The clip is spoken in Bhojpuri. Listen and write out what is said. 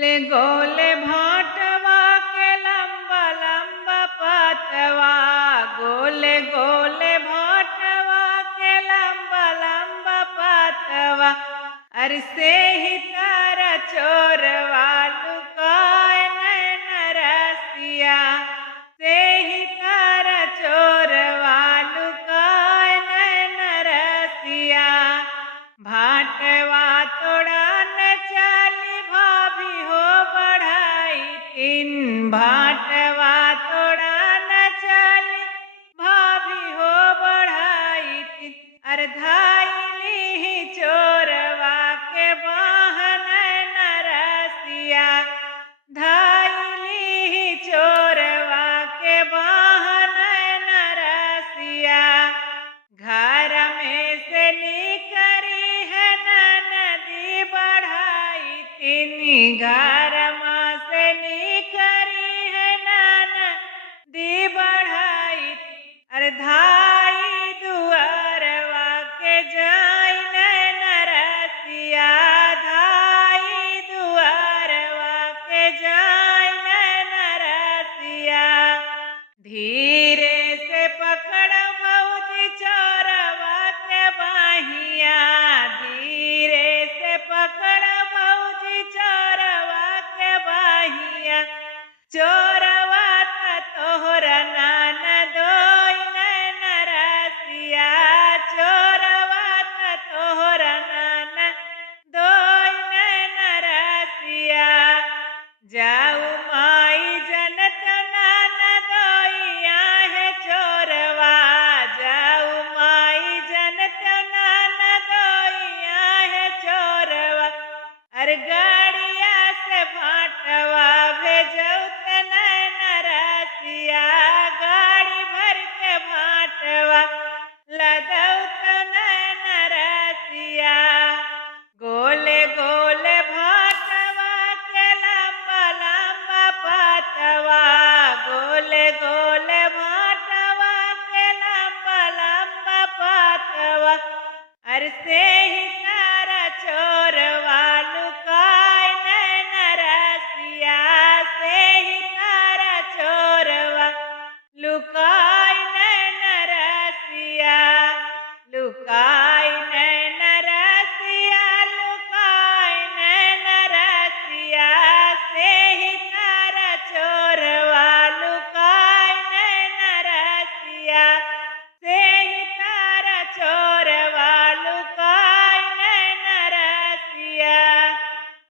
ले गोले भाटवा के लंबा लंबा पतवा, गोले गोले भाटवा के लंबा लंबा पतवा। अरे से ही तारा चोरवा लुकाए नैन रसिया, से ही तारा चोरवा लुकाए नैन रसिया। भाटवा तोड़ा न चाली भाभी हो बढ़ाई तीन, भाटवा तोड़ा न चाली भाभी हो बढ़ाई तीन। अरे धाइली ही चोरवा के वाहन न रसिया, धाइली ही चोरवा के वाहन न रसिया। घर में से निकरी है नदी बढ़ाई तीनी, घर में से निकरी है नदी बढ़ाई। अरे